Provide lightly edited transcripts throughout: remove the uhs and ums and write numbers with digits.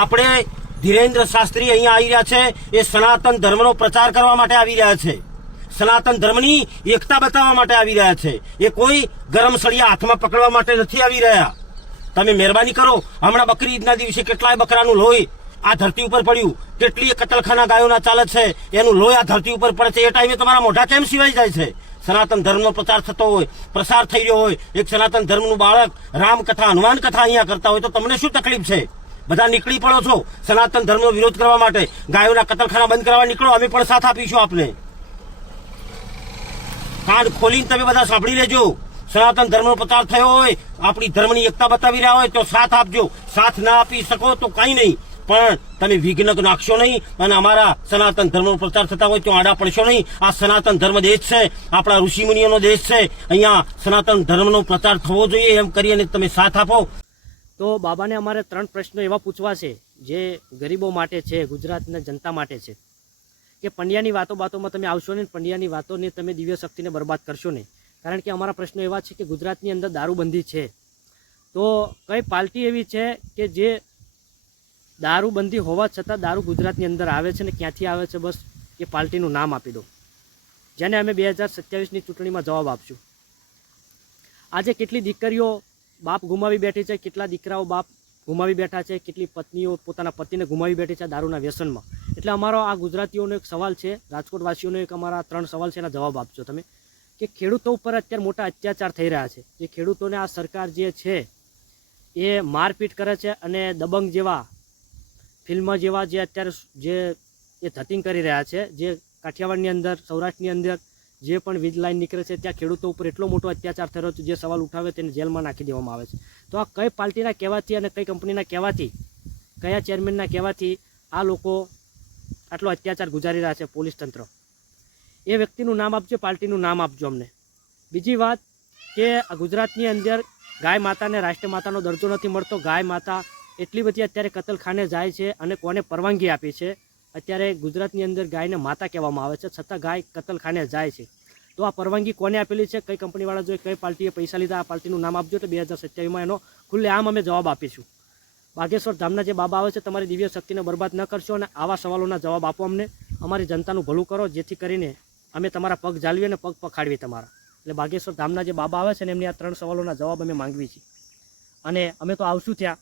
આપણે ધીરેન્દ્ર શાસ્ત્રી અહીંયા આવી રહ્યા છે, એ સનાતન ધર્મનો પ્રચાર કરવા માટે આવી રહ્યા છે, સનાતન ધર્મની એકતા બતાવવા માટે આવી રહ્યા છે. એ કોઈ ગરમ સળિયા હાથમાં પકડવા માટે નથી આવી રહ્યા. તમે મહેરબાની કરો. હમણાં બકરી ઈદના દિવસે કેટલાય બકરાનું લોહી આ ધરતી ઉપર પડ્યું, કેટલી કતલખાના ગાયોના ચાલે છે, એનું લોહી આ ધરતી ઉપર પડે છે. એ ટાઈમે તમારા મોઢા કેમ સિવાય જાય છે? સનાતન ધર્મનો પ્રચાર થતો હોય, પ્રસાર થઈ રહ્યો હોય, એક સનાતન ધર્મનું બાળક રામકથા હનુમાન કથા અહીંયા કરતા હોય તો તમને શું તકલીફ છે? બધા નીકળી પડો છો સનાતન ધર્મનો વિરોધ કરવા માટે. ગાયોના કતલખાના બંધ કરવા નીકળો, અમે પણ સાથ આપીશું આપને. કાન ખોલીને તમે બધા સાંભળી લેજો. સનાતન ધર્મનો પ્રચાર થયો હોય, આપણી ધર્મની એકતા બતાવી રહ્યા હોય તો સાથ આપજો. સાથ ના આપી શકો તો કઈ નહીં, પણ તમે વિઘ્ન નાખશો નહીં અને અમારા સનાતન ધર્મનો પ્રચાર થતા હોય તો આડા પડશો નહીં. આ સનાતન ધર્મ દેશ છે, આપણા ઋષિમુનિઓનો દેશ છે. અહીંયા સનાતન ધર્મનો પ્રચાર થવો જોઈએ, એમ કરીને તમે સાથ આપો. તો બાબાને અમારે 3 પ્રશ્નો એવા પૂછવા છે જે ગરીબો માટે છે, ગુજરાતના જનતા માટે છે, કે પંડ્યાની વાતોમાં તમે આવશો નહીં, પંડ્યાની વાતોને તમે દિવ્ય શક્તિને બરબાદ કરશો નહીં. કારણ કે અમારા પ્રશ્નો એવા છે કે ગુજરાતની અંદર દારૂબંધી છે, તો કઈ પાર્ટી એવી છે કે જે દારૂબંધી હોવા છતાં દારૂ ગુજરાતની અંદર આવે છે ને ક્યાંથી આવે છે, બસ એ પાર્ટીનું નામ આપી દો, જેને અમે 2027ની ચૂંટણીમાં જવાબ આપશું. આજે કેટલી દીકરીઓ બાપ ગુમાવી બેઠી છે, કેટલા દીકરાઓ બાપ ગુમાવી બેઠા છે, કેટલી પત્નીઓ પોતાના પતિને ગુમાવી બેઠી છે દારૂના વ્યસનમાં. એટલે અમારો આ ગુજરાતીઓનો એક સવાલ છે, રાજકોટવાસીઓનો એક અમારા 3 સવાલ છે, એના જવાબ આપજો તમે. કે ખેડૂતો ઉપર અત્યારે મોટા અત્યાચાર થઈ રહ્યા છે, જે ખેડૂતોને આ સરકાર જે છે એ મારપીટ કરે છે અને દબંગ જેવા ફિલ્મ જેવા જે અત્યારે જે એ ધતિંગ કરી રહ્યા છે. જે કાઠિયાવાડની અંદર, સૌરાષ્ટ્રની અંદર જે પણ વીજ લાઈન નીકળે છે ત્યાં ખેડૂતો ઉપર એટલો મોટો અત્યાચાર થયો છે, જે સવાલ ઉઠાવે તેને જેલમાં નાખી દેવામાં આવે છે. તો આ કઈ પાર્ટીના કહેવાથી અને કઈ કંપનીના કહેવાથી, કયા ચેરમેનના કહેવાથી આ લોકો આટલો અત્યાચાર ગુજારી રહ્યા છે? પોલીસ તંત્ર, એ વ્યક્તિનું નામ આપજો, પાર્ટીનું નામ આપજો અમને. બીજી વાત કે ગુજરાતની અંદર ગાય માતાને રાષ્ટ્રીય માતાનો દરજ્જો નથી મળતો. ગાય માતા એટલી બધી અત્યારે કતલખાને જાય છે અને કોને પરવાનગી આપી છે? અત્યારે ગુજરાતની અંદર ગાયને માતા કહેવામાં આવે છે, છતાં ગાય કતલખાને જાય છે. તો આ પરવાનગી કોને આપેલી છે? કઈ કંપનીવાળા જોઈએ, કઈ પાર્ટીએ પૈસા લીધા? આ પાર્ટીનું નામ આપજો, તો 2027માં એનો ખુલ્લે આમ અમે જવાબ આપીશું. બાગેશ્વર ધામના જે બાબા આવે છે, તમારી દિવ્ય શક્તિને બરબાદ ન કરશો અને આવા સવાલોના જવાબ આપો અમને. અમારી જનતાનું ભલું કરો, જેથી કરીને અમે તમારા પગ ઝાલવીએ અને પગ પખાડીએ તમારા. એટલે બાગેશ્વર ધામના જે બાબા આવે છે ને એમની આ 3 સવાલોના જવાબ અમે માંગવી છીએ. અને અમે તો આવશું ત્યાં,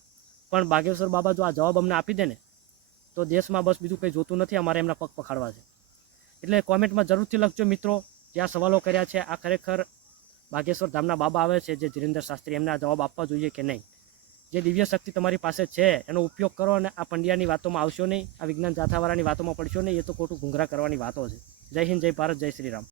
પણ બાગેશ્વર બાબા જો આ જવાબ અમને આપી દે ને તો દેશમાં બસ બીજું કંઈ જોતું નથી, અમારે એમના પગ પખાડવા છે. એટલે કોમેન્ટમાં જરૂરથી લખજો મિત્રો, જે આ સવાલો કર્યા છે આ ખરેખર બાગેશ્વર ધામના બાબા આવે છે જે ધીરેન્દ્ર શાસ્ત્રી, એમને આ જવાબ આપવા જોઈએ કે નહીં? જે દિવ્ય શક્તિ તમારી પાસે છે એનો ઉપયોગ કરો અને આ પંડ્યાની વાતોમાં આવશો નહીં, આ વિજ્ઞાન જાથાવાળાની વાતોમાં પડશો નહીં. એ તો ખોટું ગુંગરા કરવાની વાતો છે. જય હિન્દ, જય ભારત, જય શ્રી રામ.